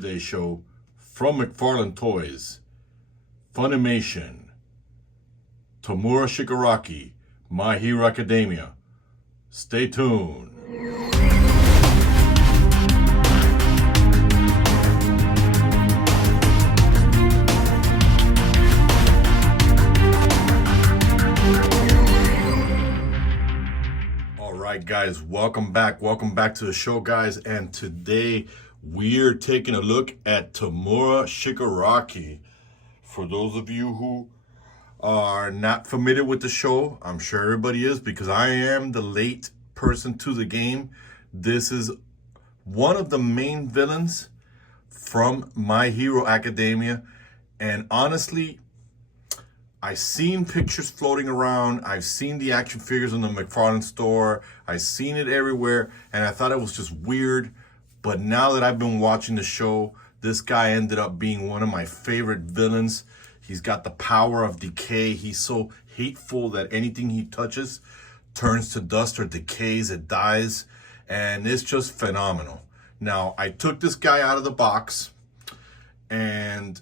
today's show from McFarlane Toys, Funimation, Tomura Shigaraki, My Hero Academia. Stay tuned. All right, guys, welcome back to the show, guys. And today we're taking a look at Tomura Shigaraki. For those of you who are not familiar with the show, I'm sure everybody is, because I am the late person to the game. This is one of the main villains from My Hero Academia, and honestly, I've seen pictures floating around. I've seen the action figures in the McFarlane's store. I've seen it everywhere, and I thought it was just weird. But now that I've been watching the show, this guy ended up being one of my favorite villains. He's got the power of decay. He's so hateful that anything he touches turns to dust or decays, it dies, and it's just phenomenal. Now, I took this guy out of the box, and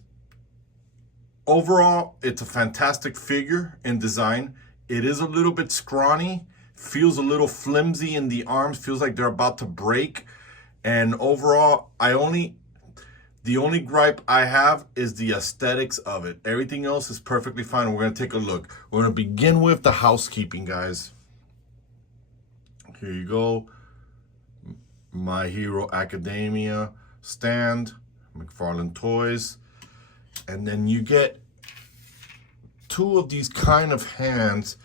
overall, it's a fantastic figure in design. It is a little bit scrawny, feels a little flimsy in the arms, feels like they're about to break. And overall, the only gripe I have is the aesthetics of it. Everything else is perfectly fine. We're gonna take a look. We're gonna begin with the housekeeping, guys. Here you go. My Hero Academia stand, McFarlane Toys. And then you get two of these kind of hands,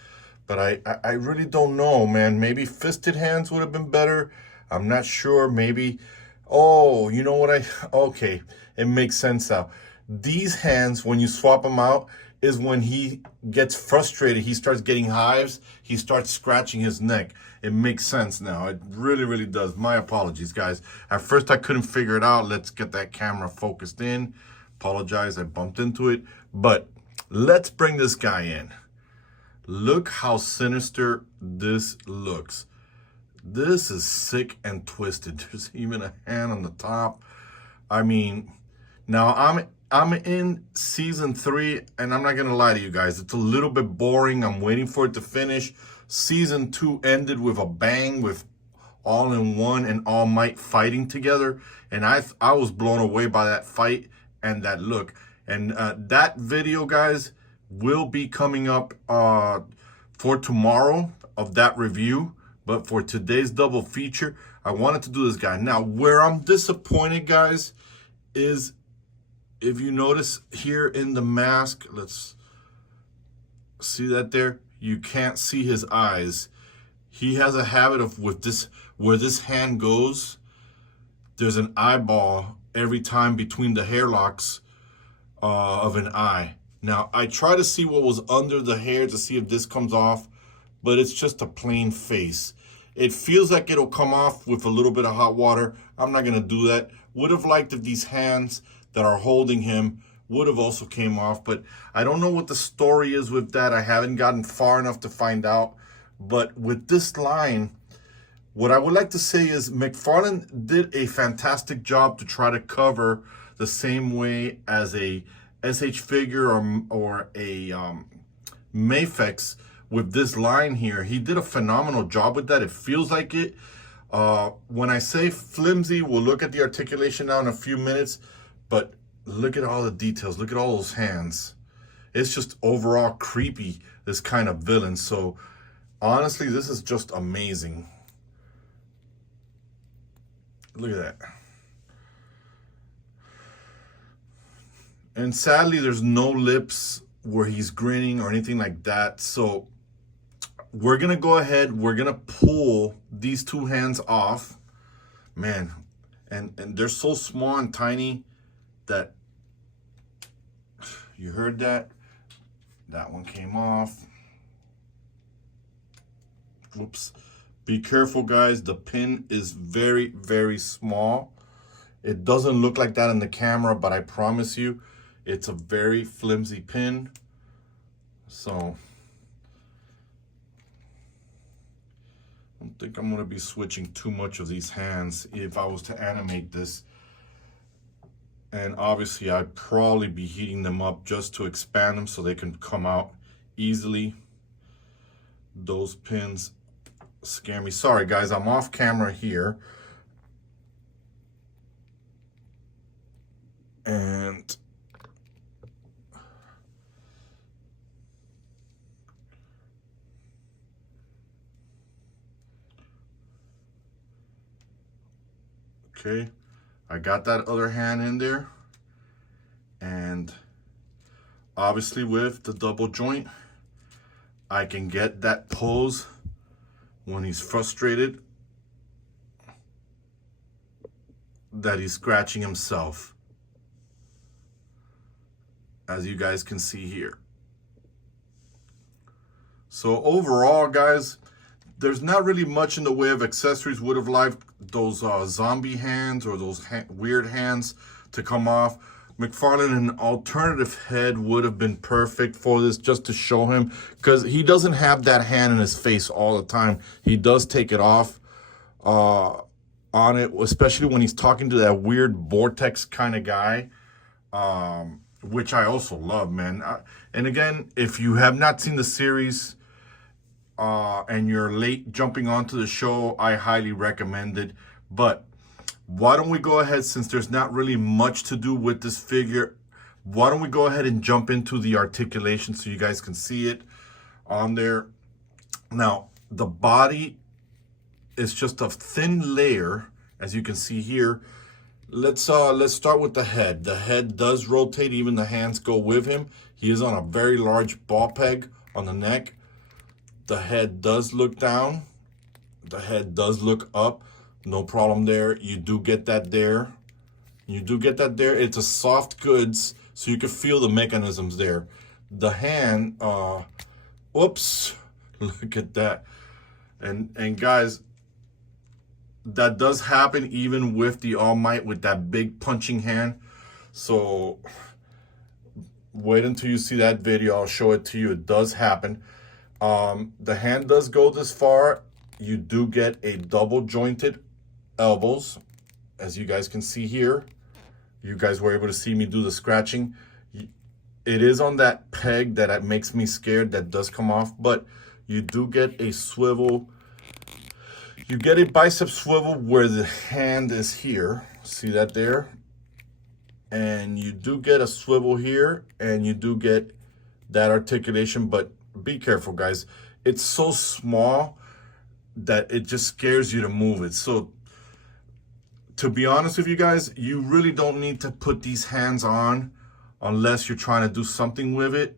but I really don't know, man. Maybe fisted hands would have been better. I'm not sure. Maybe, oh, you know what okay, it makes sense now. These hands, when you swap them out, is when he gets frustrated. He starts getting hives. He starts scratching his neck. It makes sense now. It really, really does. My apologies, guys. At first, I couldn't figure it out. Let's get that camera focused in. Apologize, I bumped into it. But let's bring this guy in. Look how sinister this looks. This is sick and twisted. There's even a hand on the top. I mean, now I'm in season 3, and I'm not gonna lie to you guys, it's a little bit boring. I'm waiting for it to finish. Season 2 ended with a bang, with All in One and All Might fighting together, and I was blown away by that fight and that look. And that video, guys, will be coming up for tomorrow of that review. But for today's double feature, I wanted to do this guy. Now, where I'm disappointed, guys, is if you notice here in the mask, let's see that there, you can't see his eyes. He has a habit of, with this, where this hand goes, there's an eyeball every time between the hair locks of an eye. Now, I try to see what was under the hair to see if this comes off, but it's just a plain face. It feels like it'll come off with a little bit of hot water. I'm not gonna do that. Would have liked if these hands that are holding him would have also came off, but I don't know what the story is with that. I haven't gotten far enough to find out. But with this line, what I would like to say is McFarlane did a fantastic job to try to cover the same way as a SH figure or a Mafex with this line here. He did a phenomenal job with that. It feels like it. When I say flimsy, we'll look at the articulation now in a few minutes, but look at all the details. Look at all those hands. It's just overall creepy, this kind of villain. So honestly, this is just amazing. Look at that. And sadly, there's no lips where he's grinning or anything like that. So we're going to go ahead. We're going to pull these two hands off. Man, and they're so small and tiny that, you heard that? That one came off. Oops. Be careful, guys. The pin is very, very small. It doesn't look like that in the camera, but I promise you, it's a very flimsy pin. So I don't think I'm going to be switching too much of these hands if I was to animate this. And obviously I'd probably be heating them up just to expand them so they can come out easily. Those pins scare me. Sorry guys, I'm off camera here. And okay, I got that other hand in there. And obviously with the double joint, I can get that pose when he's frustrated, that he's scratching himself, as you guys can see here. So overall, guys, there's not really much in the way of accessories. Would have liked those zombie hands or those weird hands to come off. McFarlane, an alternative head would have been perfect for this, just to show him, because he doesn't have that hand in his face all the time. He does take it off on it, especially when he's talking to that weird vortex kind of guy, which I also love, man. And again, if you have not seen the series and you're late jumping onto the show, I highly recommend it. But why don't we go ahead, since there's not really much to do with this figure, why don't we go ahead and jump into the articulation so you guys can see it on there. Now, the body is just a thin layer, as you can see here. Let's start with the head. The head does rotate, even the hands go with him. He is on a very large ball peg on the neck. The head does look down. The head does look up. No problem there. You do get that there. You do get that there. It's a soft goods, so you can feel the mechanisms there. The hand, whoops, look at that. And guys, that does happen even with the All Might, with that big punching hand. So wait until you see that video. I'll show it to you. It does happen. The hand does go this far. You do get a double jointed elbows, as you guys can see here. You guys were able to see me do the scratching. It is on that peg that it makes me scared. That does come off, but you do get a swivel. You get a bicep swivel where the hand is here. See that there? And you do get a swivel here, and you do get that articulation, but be careful, guys. It's so small that it just scares you to move it. So to be honest with you guys, you really don't need to put these hands on unless you're trying to do something with it.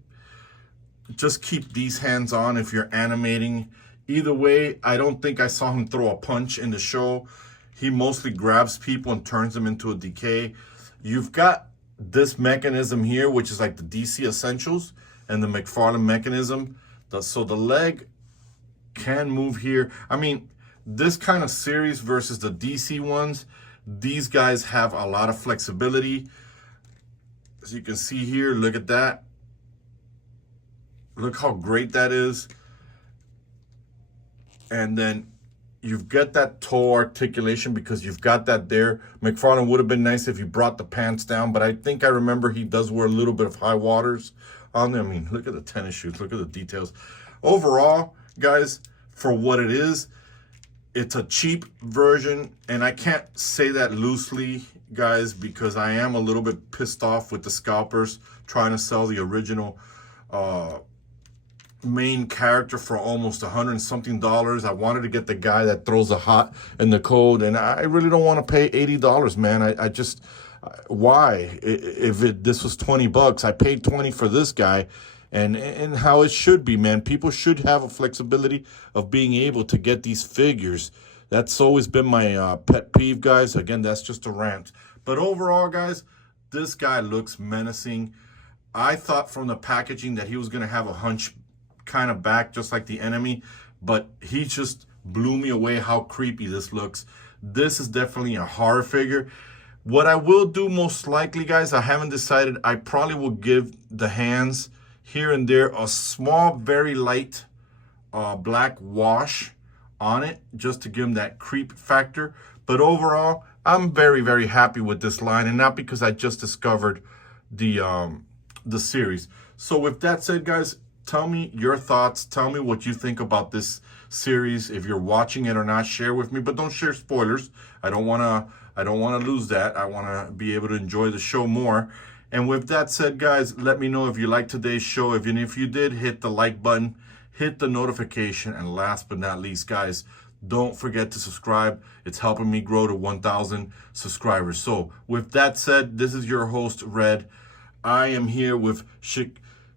Just keep these hands on if you're animating. Either way, I don't think I saw him throw a punch in the show. He mostly grabs people and turns them into a decay. You've got this mechanism here, which is like the DC Essentials and the McFarlane mechanism. So the leg can move here. I mean, this kind of series versus the DC ones, these guys have a lot of flexibility. As you can see here, look at that. Look how great that is. And then you've got that toe articulation because you've got that there. McFarlane would have been nice if you brought the pants down, but I think I remember he does wear a little bit of high waters on them. I mean, look at the tennis shoes, look at the details. Overall, guys, for what it is, it's a cheap version, and I can't say that loosely, guys, because I am a little bit pissed off with the scalpers trying to sell the original main character for almost $100 and something. I wanted to get the guy that throws the hot and the cold, and I really don't want to pay $80, man. I just, why? If this was 20 bucks, I paid 20 for this guy. And how it should be, man. People should have a flexibility of being able to get these figures. That's always been my pet peeve, guys. Again, that's just a rant. But overall, guys, this guy looks menacing. I thought from the packaging that he was going to have a hunch kind of back, just like the Enemy. But he just blew me away how creepy this looks. This is definitely a horror figure. What I will do most likely, guys, I haven't decided. I probably will give the hands here and there a small, very light black wash on it, just to give them that creep factor. But overall, I'm very, very happy with this line, and not because I just discovered the series. So with that said, guys, tell me your thoughts. Tell me what you think about this series. If you're watching it or not, share with me, but don't share spoilers. I don't wanna lose that. I wanna be able to enjoy the show more. And with that said, guys, let me know if you liked today's show. If you did, hit the like button, hit the notification, and last but not least, guys, don't forget to subscribe. It's helping me grow to 1,000 subscribers. So with that said, this is your host, Red. I am here with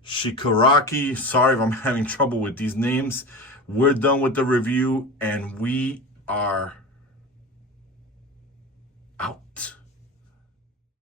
Shigaraki. Sorry if I'm having trouble with these names. We're done with the review, and we are